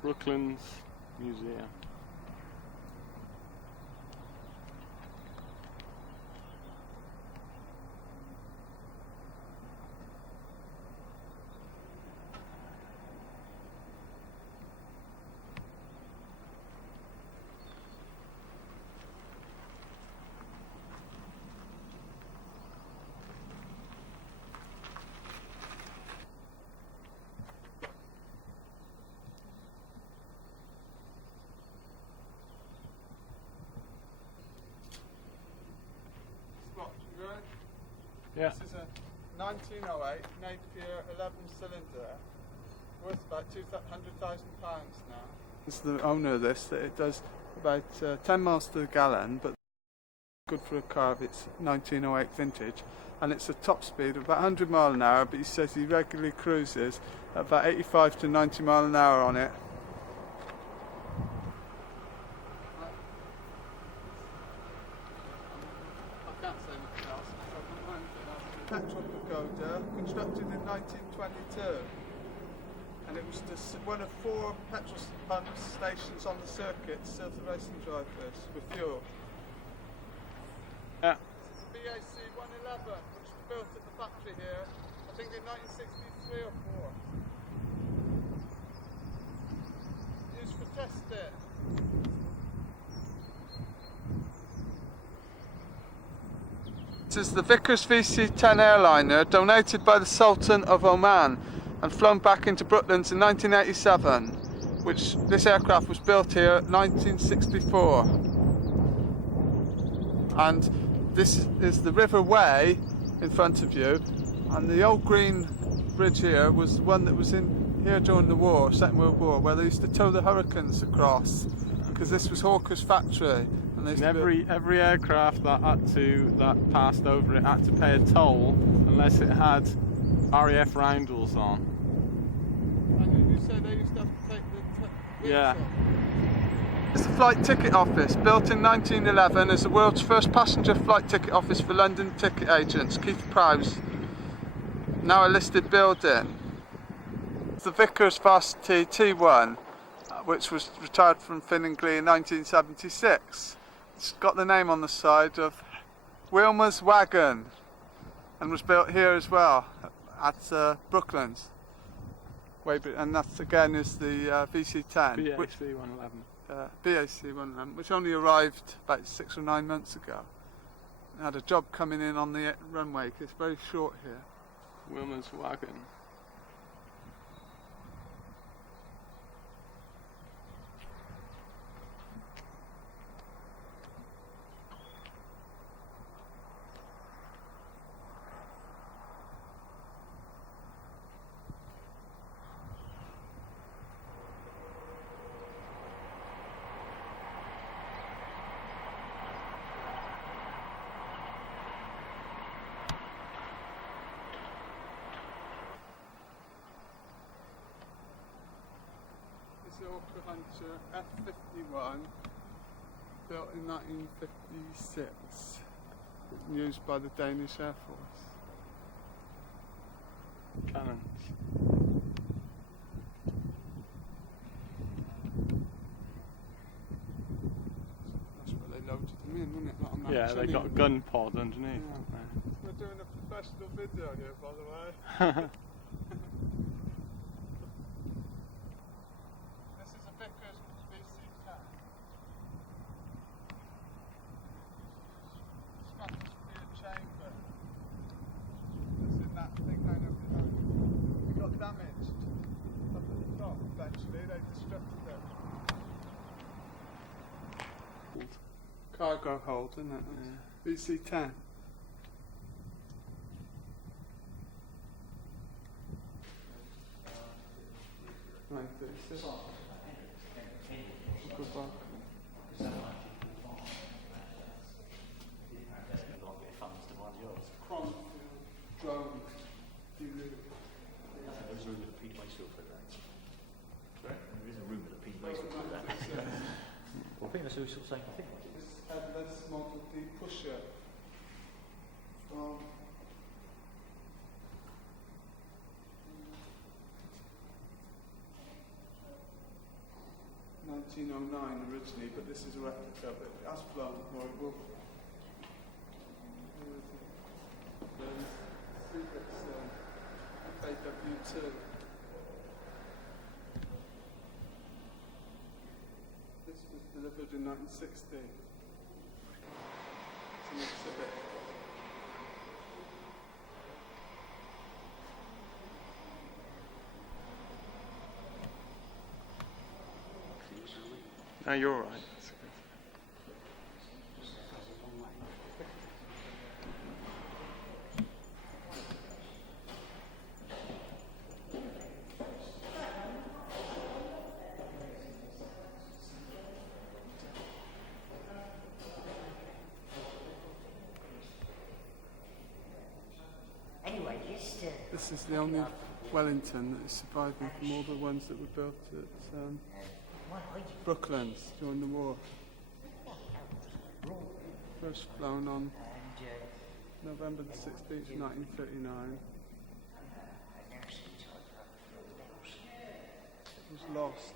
Brooklands Museum. Yeah. This is a 1908 Napier 11 cylinder, worth about £200,000 now. This is the owner of this. It does about 10 miles to the gallon, but good for a car if it's 1908 vintage. And it's a top speed of about 100 mile an hour, but he says he regularly cruises at about 85 to 90 mile an hour on it. Petrol pagoda, constructed in 1922, and it was one of 4 petrol pump stations on the circuit to serve the racing drivers with fuel. Yeah. This is a BAC 111, which was built at the factory here, I think in 1963 or 4. Used for testing. This is the Vickers VC-10 airliner, donated by the Sultan of Oman and flown back into Brooklands in 1987, which this aircraft was built here in 1964. And this is the River Wey in front of you, and the old green bridge here was the one that was in here during the war, Second World War, where they used to tow the Hurricanes across, because this was Hawker's factory. And every aircraft that passed over it had to pay a toll unless it had RAF roundels on. And you say they used to have to take the yeah. It's the flight ticket office, built in 1911 as the world's first passenger flight ticket office for London ticket agents, Keith Prowse. Now a listed building. It's the Vickers Varsity T1, which was retired from Finningley in 1976. It's got the name on the side of Wilmer's Wagon, and was built here as well at Brooklands. And that again is the VC-10. BAC 111. BAC 111, which only arrived about 6 or 9 months ago. It had a job coming in on the runway because it's very short here. Wilmer's Wagon. Orca Hunter F-51, built in 1956, used by the Danish Air Force. Cannons. That's where they loaded them in, wasn't it? Not on that Yeah, they got a gun pod underneath. Yeah. We're doing a professional video here, by the way. This is a Vickers VC-10. Stratosphere chamber. It's in that thing kind of. It got damaged up at the top. Eventually, they destructed it. Cargo hold, isn't it? Yeah. VC-10. Right, this is good luck. Drone. There's a room at Peter Macefield for that. Sorry? There is a room at Peter Macefield for that. Well, I think that's the sort of same thing. This model, the pusher from 1909 originally, but this is a replica of it. It has flown, or it will. FAW2. This was delivered in 1960. It's an exhibit. No, you're all right. That's good. Anyway, This is the only Wellington that is surviving from all the ones that were built at Brooklands during the war. First flown on November the 16th, 1939. It was lost.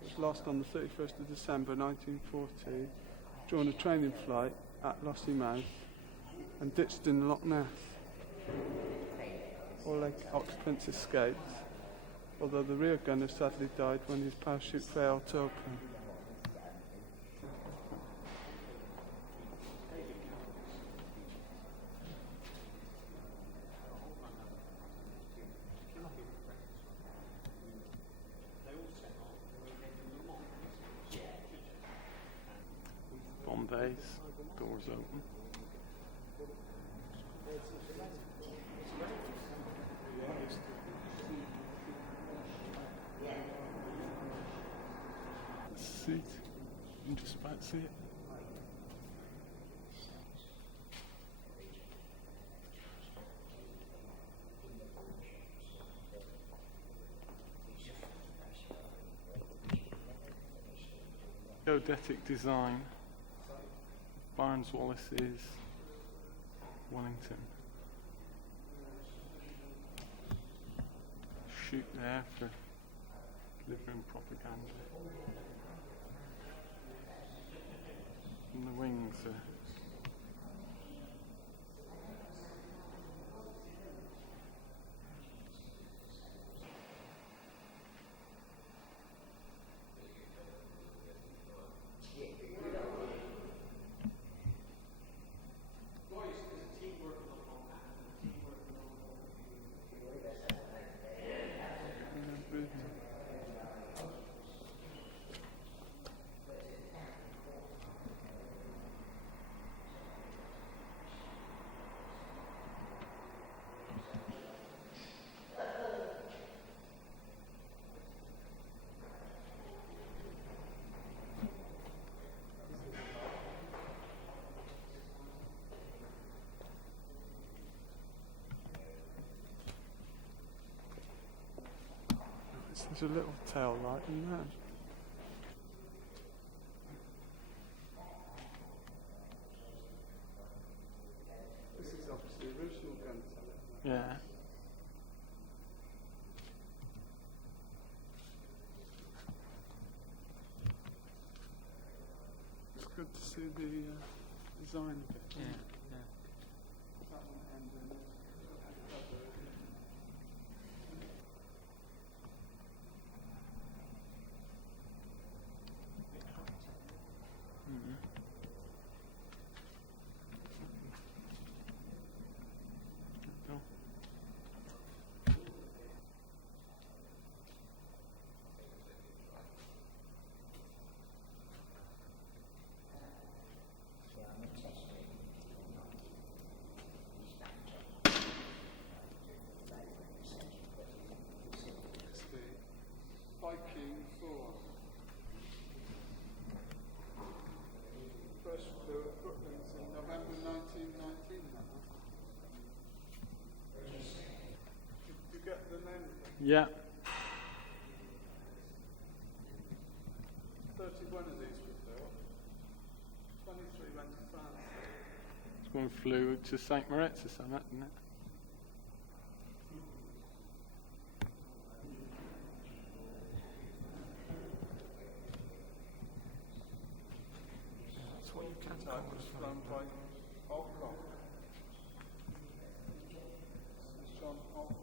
It was lost on the 31st of December 1940 during a training flight at Lossiemouth and ditched in Loch Ness. All occupants escaped, although the rear gunner sadly died when his parachute failed to open. Bombays, doors open. Seat. I'm just about to see it. Geodetic design. Barnes Wallace's Wellington. Shoot there for delivering propaganda. And the wings are there's a little tail light in there. This is obviously the original gun turret. yeah. It's good to see the design of it. Yeah. That one ending. Viking 4. First flew at Brooklands in November 1919. Did you get the name? Yeah. 31 of these were built. 23 went to France. One flew to St. Moritz or something, didn't it? prototype was flown by Alcock. This is John Alcock.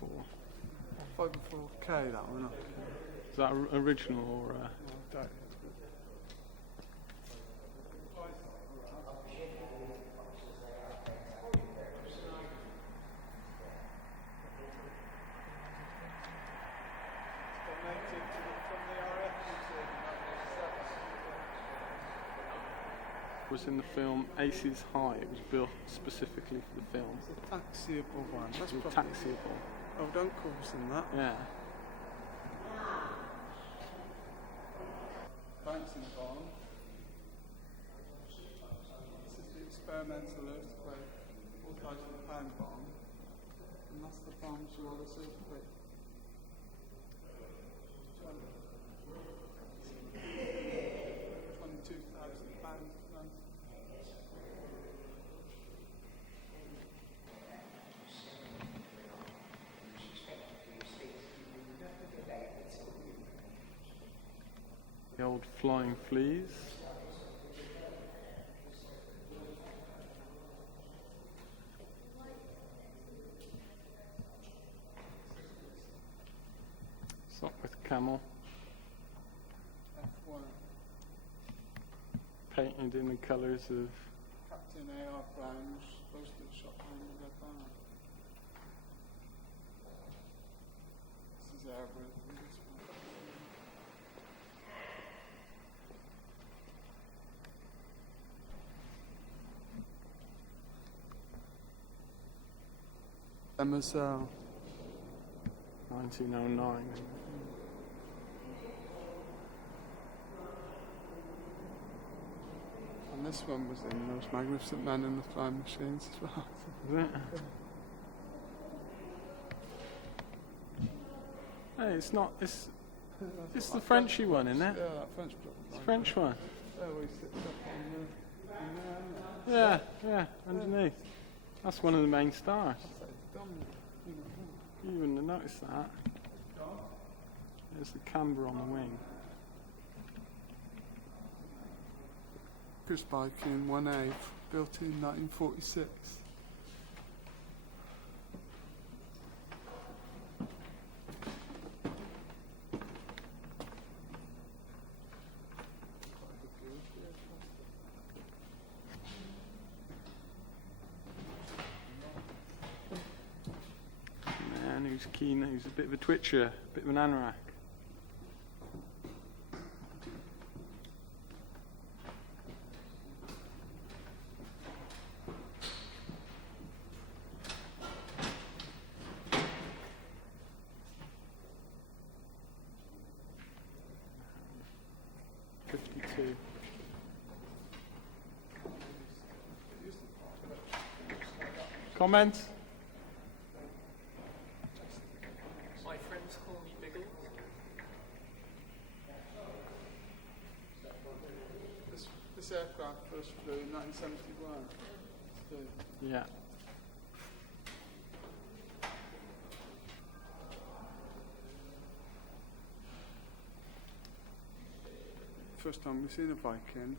Four. 5.4K that one. Is that original or? Was in the film Aces High. It was built specifically for the film. It's a taxiable one. That's It was probably taxiable. Oh, don't call us in that. Yeah. Bouncing bomb. This is the experimental earthquake 4,000 pound bomb. And that's the bombs you all this earthquake. 22,000 pounds. The old flying fleas. Sock with camel. F1. Painted in the colours of Captain A.R. Brown's posted shot behind the red banner. This is airworthy. This one. MSL. 1909. And this one was in Those Magnificent Men in the Flying Machines as well. Is it? Hey, it's not. It's the Frenchy one, isn't it? Yeah, that French block. It's the French one. There where he sits up on the. Yeah, underneath. That's one of the main stars. That's like dominant. You wouldn't have noticed that. There's the camber on the wing. Cruise bike in 1A, built in 1946. Man, who's keen, who's a bit of a twitcher, a bit of an anorak. Comment? My friends call me Biggle. This aircraft first flew in 1971. So Yeah. first time we've seen a Viking.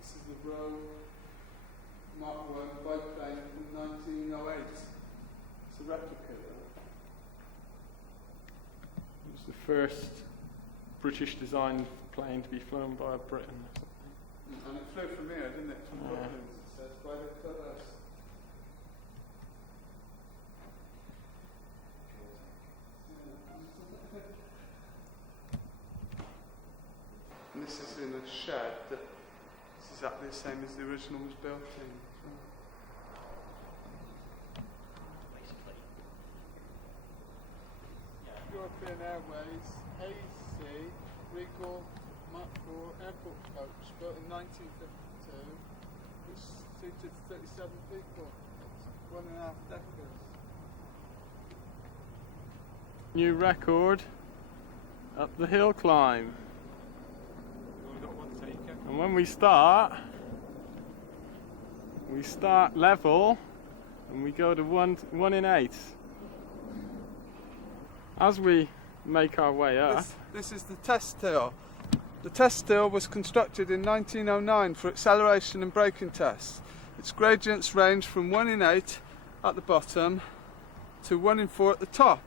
This is the Roe Mark 1 biplane from 1908. It's a replica. It was the first British designed plane to be flown by a Briton. And it flew from here, didn't it? From Yeah. Brooklands, it says, by the colours. And this is in a shed that is exactly the same as the original was built in. Basically. European Airways, AC, Regal, Mark IV airport coach built in 1952, which seated 37 people. It's 1.5 decades. New record up the hill climb. We've only got one taker. And when we start level and we go to 1 in 8. As we make our way up. This is the test hill. The test hill was constructed in 1909 for acceleration and braking tests. Its gradients range from 1 in 8 at the bottom to 1 in 4 at the top.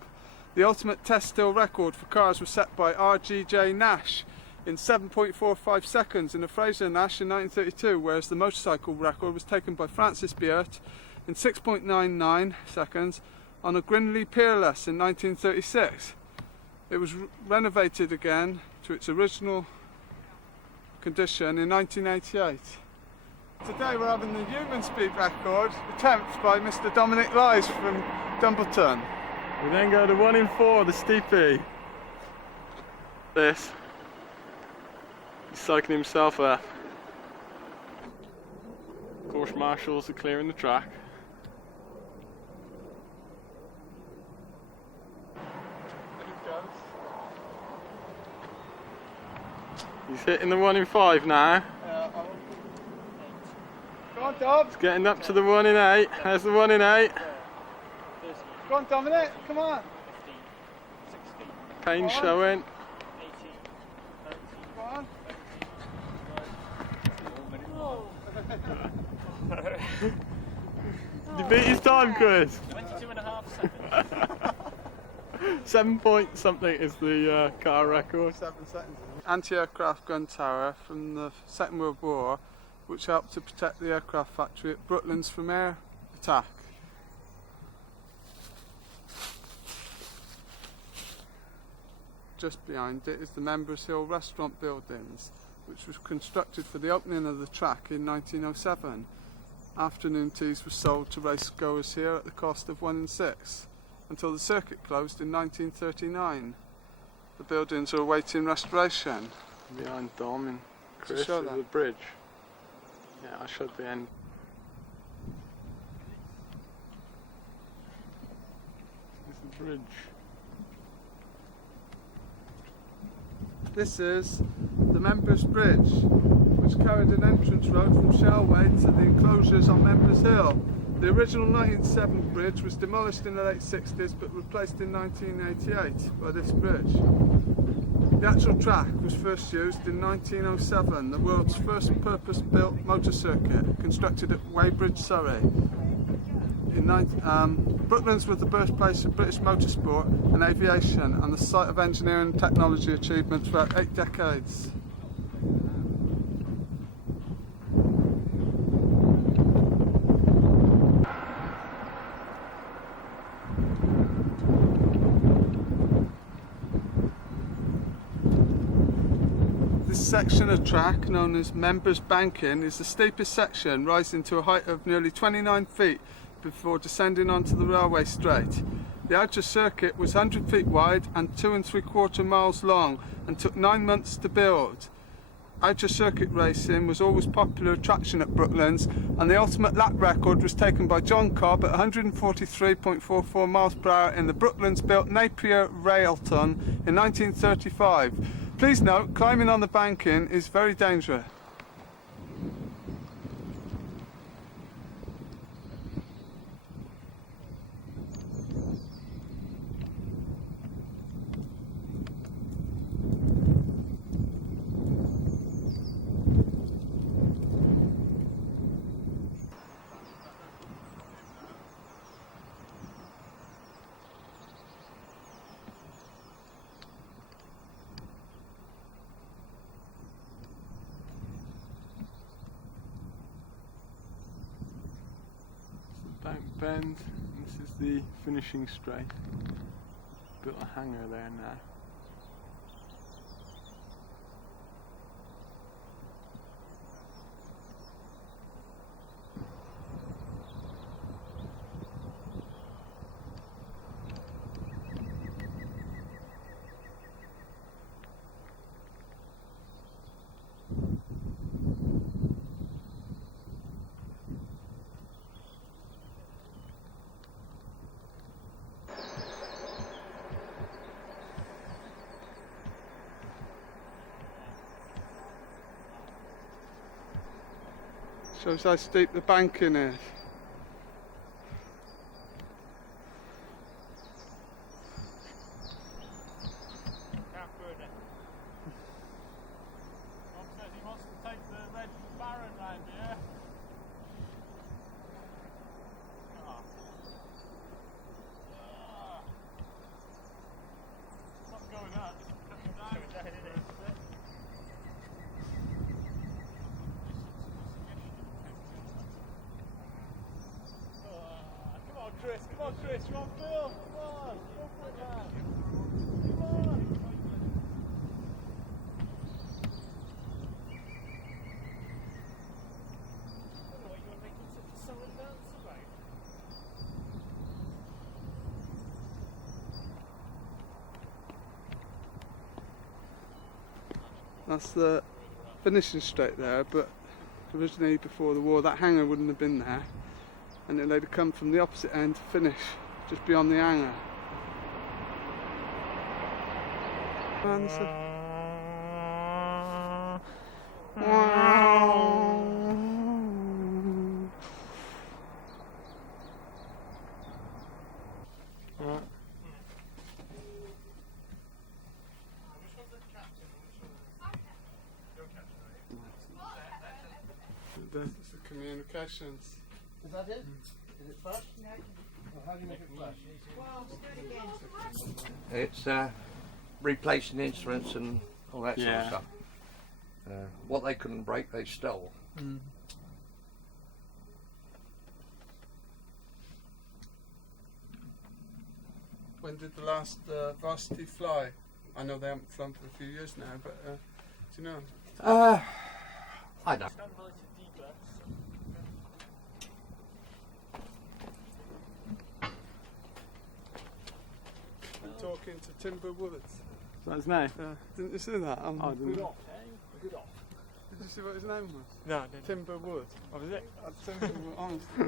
The ultimate test hill record for cars was set by R.G.J. Nash in 7.45 seconds in a Fraser Nash in 1932, whereas the motorcycle record was taken by Francis Beard in 6.99 seconds on a Grinley Peerless in 1936. It was renovated again to its original condition in 1988. Today we're having the human speed record attempt by Mr. Dominic Lies from Dumbleton. We then go to 1 in 4, the steepy. This. He's psyching himself up. Course marshals are clearing the track. He's hitting the 1 in 5 now. Go on, Dom. He's getting up to the 1 in 8. There's the 1 in 8. Go on, Dominic. Come on. 15, 16, Pain showing. 18, 19, Go on. 20. You beat his time, Chris. 22.5 seconds. 7 point something is the car record. 7 seconds. Anti-aircraft gun tower from the Second World War, which helped to protect the aircraft factory at Brooklands from air attack. Just behind it is the Members Hill restaurant buildings, which was constructed for the opening of the track in 1907. Afternoon teas were sold to race goers here at the cost of 1 in 6, until the circuit closed in 1939. The buildings are awaiting restoration. Behind Dom and Chris is show the that. bridge. Yeah, I showed the end. This is the bridge. This is the Members Bridge, which carried an entrance road from Shelway to the enclosures on Members Hill. The original 1907 bridge was demolished in the late 60s but replaced in 1988 by this bridge. The actual track was first used in 1907, the world's first purpose-built motor circuit, constructed at Weybridge, Surrey. Brooklands was the birthplace of British motorsport and aviation and the site of engineering and technology achievements for 8 decades. This section of track, known as Members Banking, is the steepest section, rising to a height of nearly 29 feet before descending onto the railway straight. The outer circuit was 100 feet wide and 2 3/4 miles long and took 9 months to build. Outer circuit racing was always popular attraction at Brooklands, and the ultimate lap record was taken by John Cobb at 143.44 miles per hour in the Brooklands built Napier Railton in 1935. Please note, climbing on the banking is very dangerous. Bank bend, and this is the finishing straight. Built a hangar there now. Shows how steep the banking is. Can't burn it. Tom says he wants to take the red Baron round here. Ah. Ah. Not going up, it's coming down. Coming down, isn't it? Come on, Chris, you're on film. Come on, go for it, man. Come on. I don't know what you were making such a solid dance about. That's the finishing straight there, but originally before the war that hangar wouldn't have been there, and then they'd come from the opposite end to finish just beyond the hangar. And that's the communications. Is that it? Is it flash? Or how do you make it flash? It's replacing instruments and all that sort of Yeah. stuff. What they couldn't break, they stole. When did the last varsity fly? I know they haven't flown for a few years now, but do you know? I don't. Stand by to debus. We're talking to Timber Woods. Is that his name? Didn't you see that? Oh, I didn't. Good off, eh? Good off. Did you see what his name was? No, I didn't. Timber Wood. Oh, was it? Timber Wood, honestly.